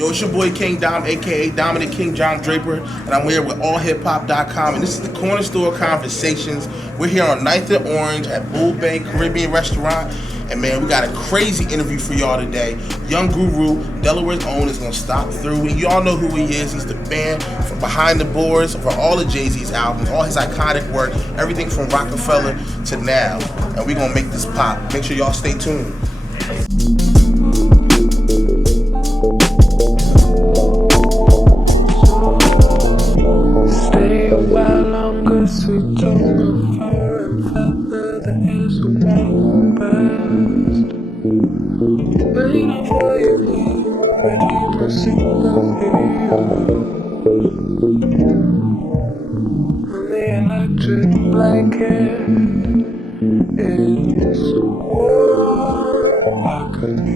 Yo, it's your boy King Dom, aka Dominick King John Draper, and I'm here with allhiphop.com, and this is the Corner Store Conversations. We're here on 9th and Orange at Bull Bay Caribbean Restaurant, and man, we got a crazy interview for y'all today. Young Guru, Delaware's own, is gonna stop through, and y'all know who he is. He's the man from behind the boards for all of Jay-Z's albums, all his iconic work, everything from Rockefeller to now, and we're gonna make this pop. Make sure y'all stay tuned. Stay a while longer, sweet tongue of fire and feather, the air so warm past. Waiting for you here, ready to sing on the electric blanket. It's so warm, I could be.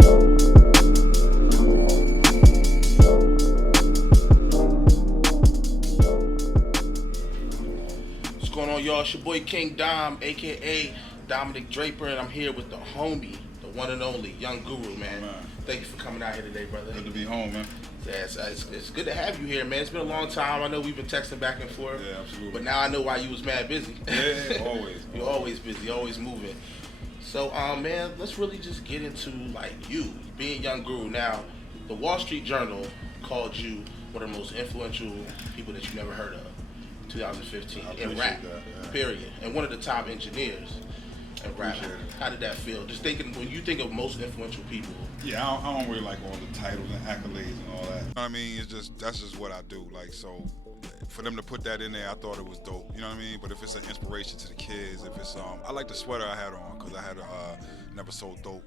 What's going on, y'all? It's your boy King Dom, aka Dominick Draper, and I'm here with the homie, the one and only Young Guru, man. Thank you for coming out here today, brother. Good to be home, man. Yeah, it's good to have you here, man. It's been a long time. I know we've been texting back and forth. Yeah, absolutely. But now I know why you was mad busy. Yeah, always. You're always busy, always moving. So, man, let's really just get into, like, you being Young Guru. Now, the Wall Street Journal called you one of the most influential people that you never heard of. 2015 in rap, period, and one of the top engineers in rap. How did that feel? Just thinking, when you think of most influential people. Yeah, I don't really like all the titles and accolades and all that. You know what I mean? That's just what I do. Like, so for them to put that in there, I thought it was dope. You know what I mean? But if it's an inspiration to the kids, if it's I like the sweater I had on because I had a Never So Dope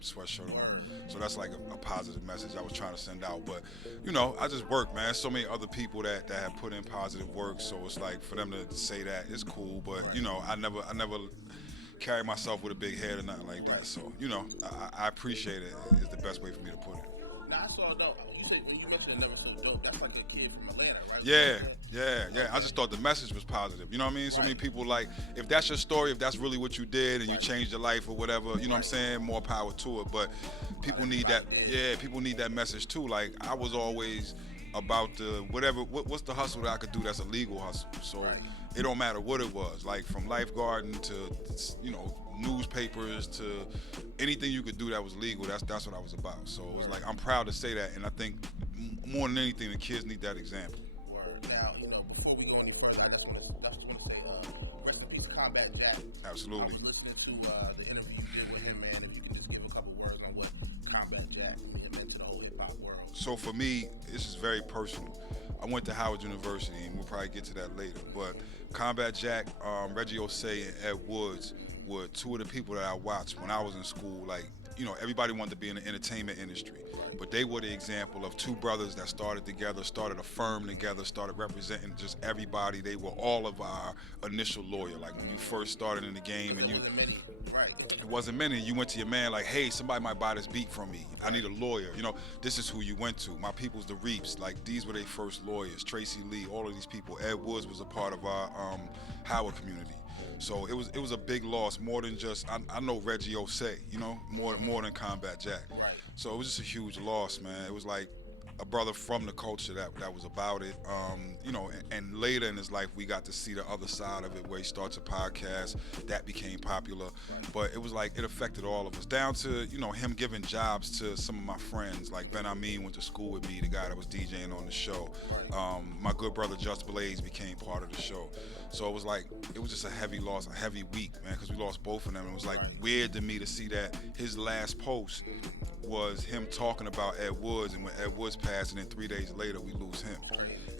sweatshirt on. So that's like a positive message I was trying to send out. But, you know, I just work, man. So many other people that have put in positive work. So it's like for them to say that, it's cool. But, you know, I never carry myself with a big head or nothing like that. So, you know, I appreciate it is the best way for me to put it. Now, I saw, though, you said, when you mentioned Never So Dope, that's like a kid from Atlanta, right? Yeah. I just thought the message was positive. You know what I mean? So many people, like, if that's your story, if that's really what you did and you changed your life or whatever, you know what I'm saying? More power to it. But people need that. Yeah, people need that message too. Like, I was always about the what's the hustle that I could do that's a legal hustle. So it don't matter what it was, like from lifeguarding to, you know, newspapers to anything you could do that was legal. That's what I was about. So it was like, I'm proud to say that, and I think more than anything, the kids need that example. Word. Now, you know, before we go any further, I just want to say, rest in peace, Combat Jack. Absolutely. I was listening to the interview you did with him, man. If you can just give a couple words on what Combat Jack meant to the whole hip hop world. So for me, this is very personal. I went to Howard University, and we'll probably get to that later. But Combat Jack, Reggie Osei, and Ed Woods were two of the people that I watched when I was in school. Like, you know, everybody wanted to be in the entertainment industry, but they were the example of two brothers that started together, started a firm together, started representing just everybody. They were all of our initial lawyer. Like when you first started in the game, and it wasn't many. You went to your man like, hey, somebody might buy this beat from me. I need a lawyer. You know, this is who you went to. My people's the Reaps. Like, these were their first lawyers. Tracy Lee, all of these people. Ed Woods was a part of our Howard community. So it was a big loss, more than just I know Reggie Osei, you know, more than Combat Jack. Right. So it was just a huge loss, man. It was like a brother from the culture that was about it. You know, and later in his life we got to see the other side of it, where he starts a podcast that became popular. But it was like it affected all of us, down to, you know, him giving jobs to some of my friends. Like Ben Amin went to school with me, the guy that was DJing on the show. My good brother Just Blaze became part of the show. So it was like, it was just a heavy loss, a heavy week, man, because we lost both of them. It was like weird to me to see that his last post was him talking about Ed Woods, and when Ed Woods passed, and then 3 days later we lose him.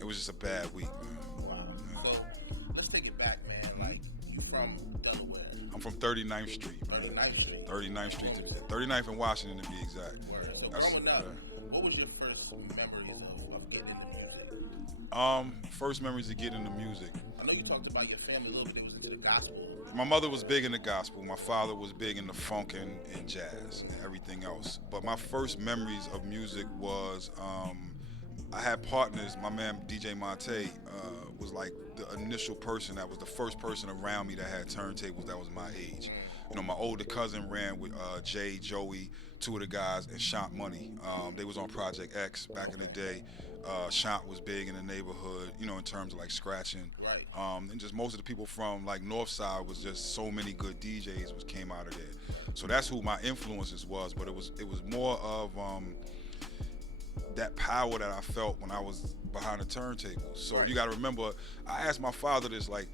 It was just a bad week, man. Wow. Yeah. So let's take it back, man. Like, you from Delaware? I'm from 39th Street, man. 39th Street. 39th Street, 39th in Washington to be exact. Word. So growing up, what was your first memories of getting into music? First memories of getting into music. I know you talked about your family a little bit. It was into the gospel. My mother was big in the gospel. My father was big in the funk and jazz and everything else. But my first memories of music was I had partners. My man DJ Monte was like the initial person, that was the first person around me that had turntables that was my age. You know, my older cousin ran with Jay, Joey, two of the guys, and Shant Money. They was on Project X back in the day. Shant was big in the neighborhood, you know, in terms of like scratching. Right. And just most of the people from like North Side was just so many good DJs was came out of there. So that's who my influences was, but it was more of that power that I felt when I was behind the turntables. So Right. you got to remember, I asked my father this, like,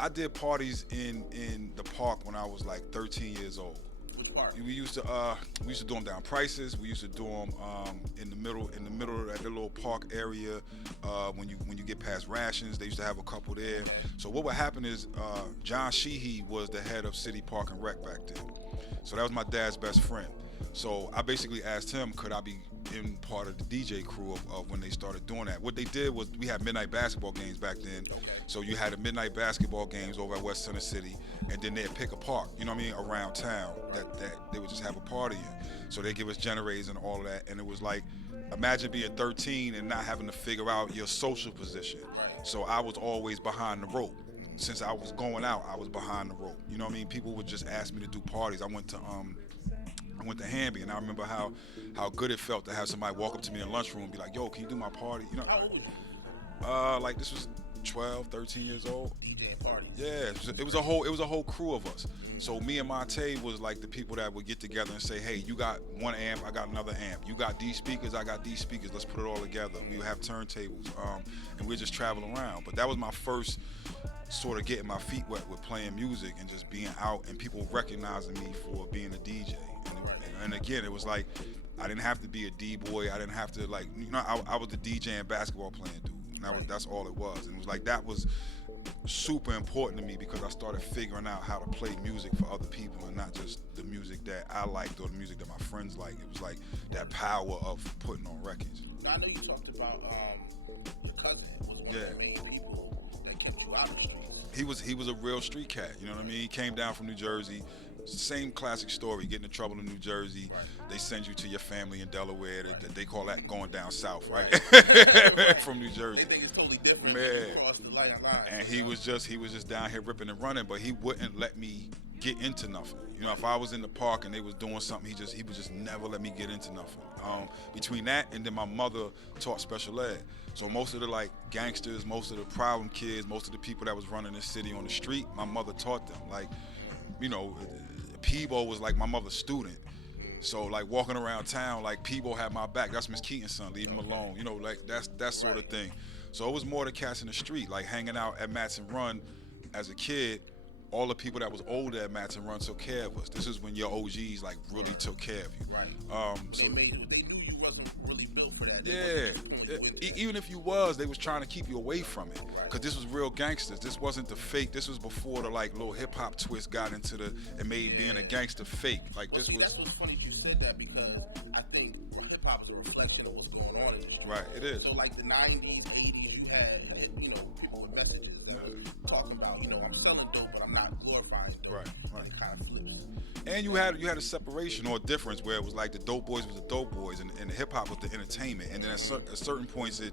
I did parties in the park when I was like 13 years old. Which part? We used to do them down Prices. We used to do them in the middle of that little park area. When you get past Rations, they used to have a couple there. So what would happen is John Sheehy was the head of City Park and Rec back then. So that was my dad's best friend. So I basically asked him, could I be in part of the DJ crew of when they started doing that. What they did was we had midnight basketball games back then. Okay. So you had the midnight basketball games over at West Center City, and then they'd pick a park, you know what I mean, around town that they would just have a party in. So they give us generators and all of that, and it was like, imagine being 13 and not having to figure out your social position. So I was always behind the rope. Since I was going out, I was behind the rope. You know what I mean? People would just ask me to do parties. I went to Hamby, and I remember how good it felt to have somebody walk up to me in the lunchroom and be like, yo, can you do my party? You know, How old was you? like this was 12, 13 years old. DJing parties. Yeah, it was a whole crew of us. So me and Monte was like the people that would get together and say, hey, you got one amp, I got another amp. You got these speakers, I got these speakers. Let's put it all together. We would have turntables, and we'd just travel around. But that was my first sort of getting my feet wet with playing music and just being out and people recognizing me for being a DJ. And again, it was like I didn't have to be a D-boy. I didn't have to, like, you know, I was the DJ and basketball playing dude. And that's all it was. And it was like that was super important to me because I started figuring out how to play music for other people and not just the music that I liked or the music that my friends liked. It was like that power of putting on records. Now, I know you talked about your cousin was one of the main people that kept you out of the streets. He was a real street cat, you know what I mean? He came down from New Jersey. Same classic story, getting in trouble in New Jersey. Right. They send you to your family in Delaware. Right. They call that going down south, right? Right. From New Jersey. They think it's totally different. Man. Across the line. And he was just down here ripping and running, but he wouldn't let me get into nothing. You know, if I was in the park and they was doing something, he would just never let me get into nothing. Between that and then my mother taught special ed. So most of the like gangsters, most of the problem kids, most of the people that was running this city on the street, my mother taught them. Like, you know, Peebo was like my mother's student. So like walking around town, like Peebo had my back. That's Miss Keaton's son. Leave him alone. You know, like that sort of thing. So it was more the cats in the street, like hanging out at Matson Run as a kid. All the people that was older at Matson Run took care of us. This is when your OGs like really took care of you. Right. So they knew you wasn't really built for that. Yeah. Even if you was, they was trying to keep you away from it. Cause this was real gangsters. This wasn't the fake. This was before the like little hip hop twist got into the and made being a gangster fake. Like this was. That's what's funny you said that because I think hip hop is a reflection of what's going on in the street. Right. It is. So like the 90s, 80s, you had people with messages that were talking about I'm selling dope, but I'm not glorifying dope. Right. And it kind of flips. And you had a separation or a difference where it was like the dope boys was the dope boys and the hip hop was the entertainment. And then at certain points it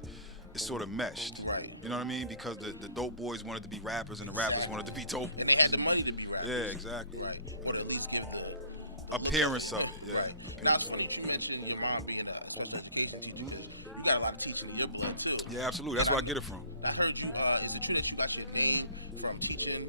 sort of meshed. Right. You know what I mean? Because the dope boys wanted to be rappers and the rappers wanted to be dope boys. And they had the money to be rappers. Yeah, exactly. Right. Or at least give the appearance of it. Yeah. Right. Now it's funny you mentioned your mom being a special education teacher. You got a lot of teaching in your blood too. Yeah, absolutely. That's where I get it from. I heard you. Is it true that you got your name from teaching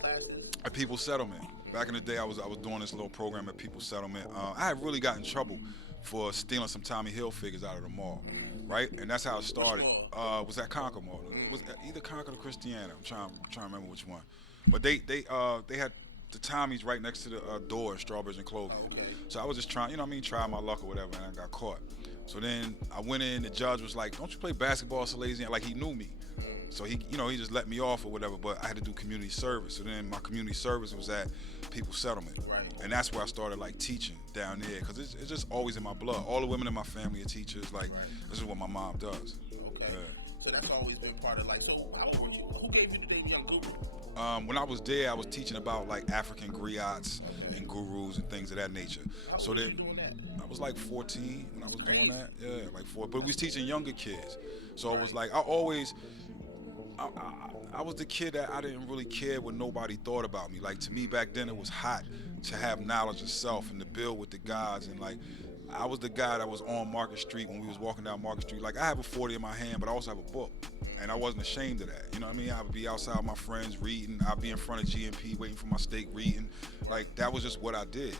classes? At People's Settlement. Back in the day, I was doing this little program at People's Settlement. I had really got in trouble for stealing some Tommy Hilfigers out of the mall, right? And that's how it started. Was at Concord Mall. It was either Concord or Christiana. I'm trying to remember which one. But they had the Tommies right next to the door in Strawbridge and Clover. Okay. So I was just trying, try my luck or whatever, and I got caught. So then I went in. The judge was like, "Don't you play basketball, Salesian?" Like he knew me. So he just let me off or whatever, but I had to do community service. So then my community service was at People's Settlement. Right. And that's where I started like teaching down there because it's just always in my blood. All the women in my family are teachers. Like, this is what my mom does. Okay. Yeah. So that's always been part of so how old were you? Who gave you the name Young Guru? When I was there, I was teaching about like African griots and gurus and things of that nature. So then I was like 14 when I was doing that. Yeah, like 4. But we was teaching younger kids. So it was like I was the kid that I didn't really care what nobody thought about me. Like to me back then it was hot to have knowledge of self and to build with the gods. And like, I was the guy that was on Market Street when we was walking down Market Street. Like, I have a 40 in my hand, but I also have a book. And I wasn't ashamed of that. You know what I mean? I would be outside with my friends reading. I'd be in front of GMP waiting for my steak reading. Like, that was just what I did.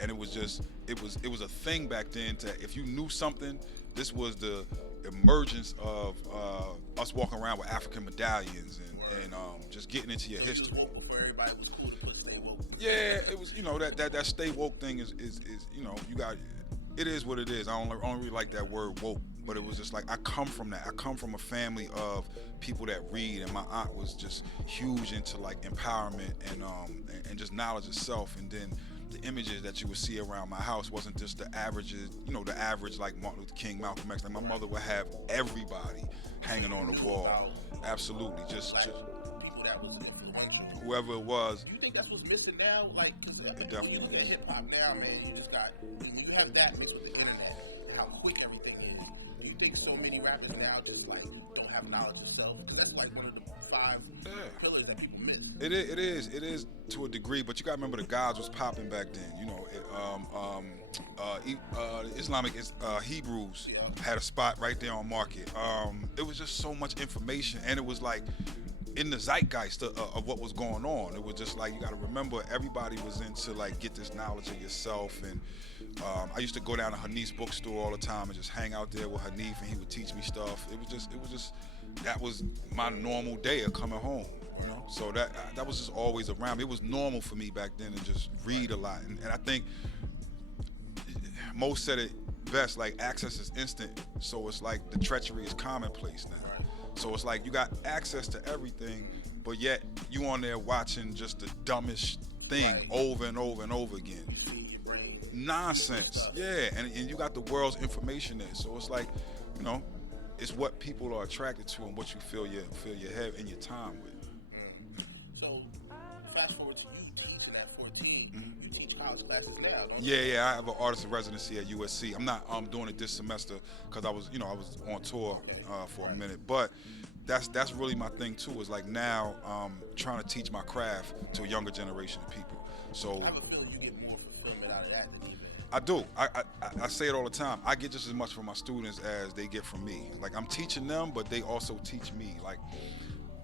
And it was just, it was a thing back then to, if you knew something, this was the emergence of us walking around with African medallions and just getting into your history. Before everybody was cool to put stay woke. Yeah, it was, you know, that stay woke thing is you know, you got, it is what it is. I don't really like that word woke, but it was just like, I come from that. I come from a family of people that read, and my aunt was just huge into like empowerment and just knowledge of self. And then the images that you would see around my house wasn't just the averages, you know, the average like Martin Luther King, Malcolm X. Like, my mother would have everybody hanging on the wall. Absolutely, just people that was influential. whoever it was. You think that's what's missing now? Like, because definitely when you look at hip hop now, man, you just got, when you have that mixed with the internet, how quick everything is. Do you think so many rappers now just like don't have knowledge of self? Because that's like one of the 5 pillars that people miss. It is to a degree, but you gotta remember the gods was popping back then. You know, Islamic Hebrews had a spot right there on Market. It was just so much information, and it was like in the zeitgeist of what was going on. It was just like, you got to remember, everybody was into like, get this knowledge of yourself. And I used to go down to Hanif's bookstore all the time and just hang out there with Hanif, and he would teach me stuff. It was just that was my normal day of coming home, you know. So that was just always around. It was normal for me back then to just read a lot. And I think Mo said it best, like, access is instant, so it's like the treachery is commonplace now. So it's like you got access to everything, but yet you on there watching just the dumbest thing over and over and over again. Nonsense. Yeah, and you got the world's information there. So it's like, you know, it's what people are attracted to and what you feel your head and your time with. So fast forward to you teaching at 14. You teach college classes now, don't you? Yeah. I have an artist in residency at USC. I'm not doing it this semester because I was on tour for a minute, but that's really my thing too. Is like now trying to teach my craft to a younger generation of people. So I have a feeling you get more fulfillment out of that than you. I do. I say it all the time. I get just as much from my students as they get from me. Like, I'm teaching them, but they also teach me. Like,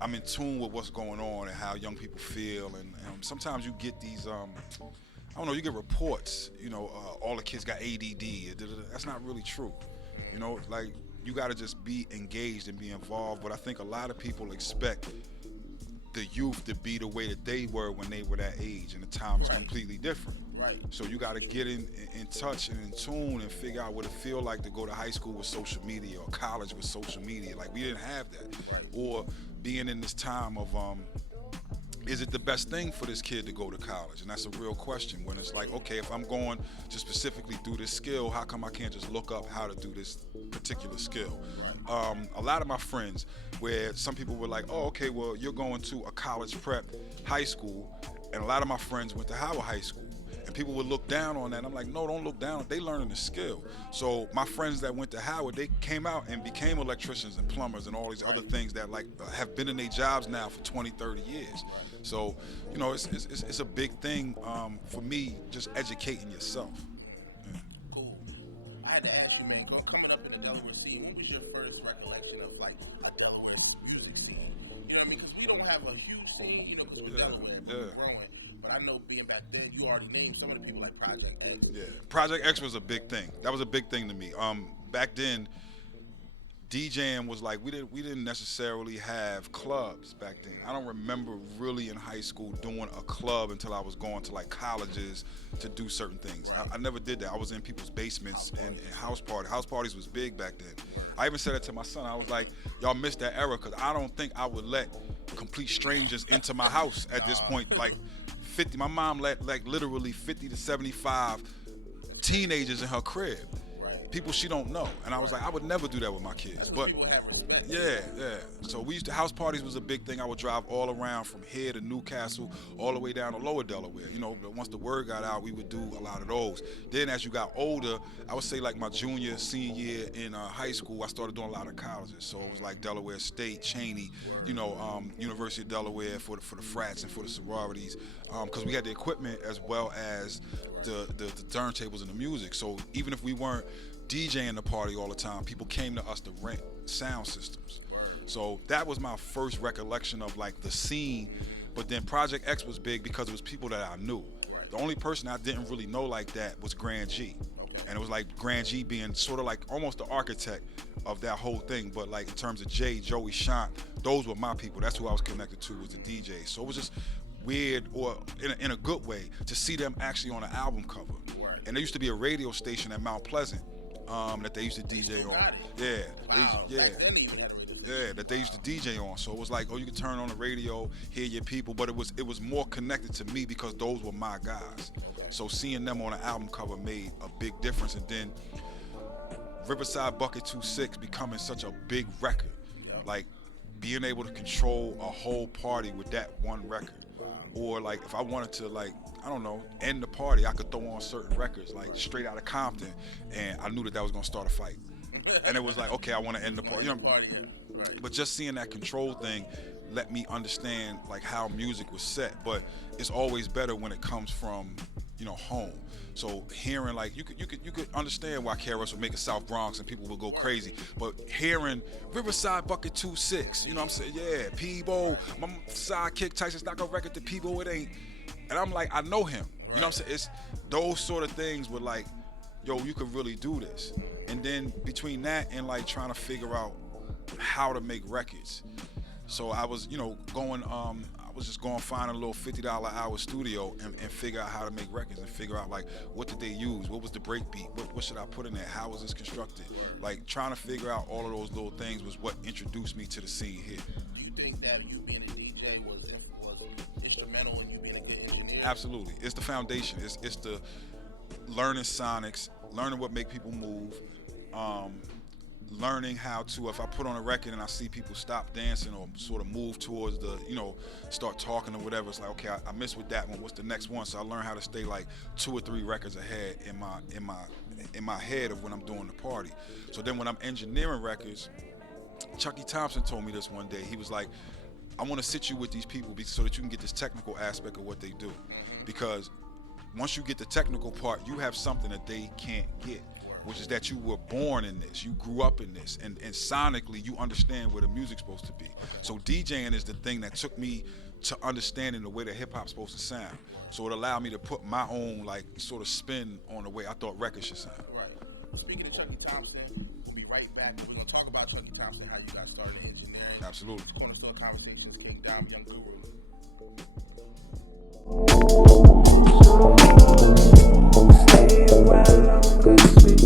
I'm in tune with what's going on and how young people feel. And sometimes you get these, I don't know, you get reports, you know, all the kids got ADD. That's not really true. You know, like, you got to just be engaged and be involved. But I think a lot of people expect the youth to be the way that they were when they were that age, and the time is completely different. Right. So you got to get in touch and in tune and figure out what it feel like to go to high school with social media or college with social media. Like, we didn't have that. Right. Or being in this time of, is it the best thing for this kid to go to college? And that's a real question, when it's like, okay, if I'm going to specifically do this skill, how come I can't just look up how to do this particular skill? Right. A lot of my friends, where some people were like, oh, okay, well, you're going to a college prep high school, and a lot of my friends went to Howard High School. And people would look down on that. And I'm like, no, don't look down. They learning the skill. So my friends that went to Howard, they came out and became electricians and plumbers and all these other things that like have been in their jobs now for 20, 30 years. So, you know, it's a big thing for me, just educating yourself. Yeah. Cool. I had to ask you, man, coming up in the Delaware scene, what was your first recollection of like a Delaware music scene? You know what I mean? Because we don't have a huge scene, you know, because we're Delaware, but we're growing. But I know being back then, you already named some of the people like Project X. Yeah, Project X was a big thing. That was a big thing to me. Back then, DJing was like, we didn't necessarily have clubs back then. I don't remember really in high school doing a club until I was going to like colleges to do certain things. I never did that. I was in people's basements and house parties. House parties was big back then. I even said it to my son. I was like, y'all missed that era, because I don't think I would let complete strangers into my house at this point. Like, 50, my mom let like literally 50 to 75 teenagers in her crib. People she don't know, and I was like, I would never do that with my kids. But people have respect. Yeah. So we used to, house parties was a big thing. I would drive all around from here to Newcastle, all the way down to Lower Delaware. You know, once the word got out, we would do a lot of those. Then as you got older, I would say like my junior, senior year in high school, I started doing a lot of colleges. So it was like Delaware State, Cheney, you know, University of Delaware for the frats and for the sororities. because we had the equipment as well as the turntables and the music. So even if we weren't DJing the party all the time, people came to us to rent sound systems. So that was my first recollection of like the scene. But then Project X was big because it was people that I knew. The only person I didn't really know like that was Grand G. And it was like Grand G being sort of like almost the architect of that whole thing. But like in terms of Jay, Joey, Shant, those were my people. That's who I was connected to, was the DJ. So it was just weird, or in a good way, to see them actually on an album cover. And there used to be a radio station at Mount Pleasant that they used to DJ on. Yeah. Wow. Yeah. Back then they even had a radio station. Yeah, that they used to DJ on. So it was like, oh, you could turn on the radio, hear your people, but it was more connected to me because those were my guys. So seeing them on an album cover made a big difference. And then Riverside Bucket 26 becoming such a big record, like being able to control a whole party with that one record. Or like if I wanted to, like, I don't know, end the party, I could throw on certain records like Straight Outta Compton, and I knew that was gonna start a fight. And it was like, okay, I want to end the party. You know, but just seeing that control thing let me understand like how music was set. But it's always better when it comes from, you know, home. So hearing like you could understand why KRS would make it South Bronx and people would go crazy. But hearing Riverside Bucket 26, you know what I'm saying? Yeah, Peebo, my sidekick Tyson's not gonna record to Peebo, it ain't. And I'm like, I know him. You know what I'm saying? It's those sort of things with like, yo, you could really do this. And then between that and like trying to figure out how to make records. So I was, you know, I was just going to find a little $50 hour studio and figure out how to make records and figure out like what did they use, what was the break beat, what should I put in there, how was this constructed. Like trying to figure out all of those little things was what introduced me to the scene here. Do you think that you being a DJ was instrumental in you being a good engineer? Absolutely. It's the foundation. It's the learning sonics, learning what make people move, learning how to, if I put on a record and I see people stop dancing or sort of move towards the, you know, start talking or whatever, it's like, okay, I missed with that one, what's the next one? So I learn how to stay like 2 or 3 records ahead in my head of when I'm doing the party. So then when I'm engineering records, Chucky Thompson told me this one day. He was like, I want to sit you with these people so that you can get this technical aspect of what they do. Because once you get the technical part, you have something that they can't get, which is that you were born in this, you grew up in this, and sonically you understand where the music's supposed to be. So DJing is the thing that took me to understanding the way that hip hop's supposed to sound. So it allowed me to put my own like sort of spin on the way I thought records should sound. Right. Speaking of Chucky Thompson, we'll be right back. We're gonna talk about Chucky Thompson, how you got started in engineering. Absolutely. Corner Store Conversations, King Dom, Young Guru. Stay a while longer, sweet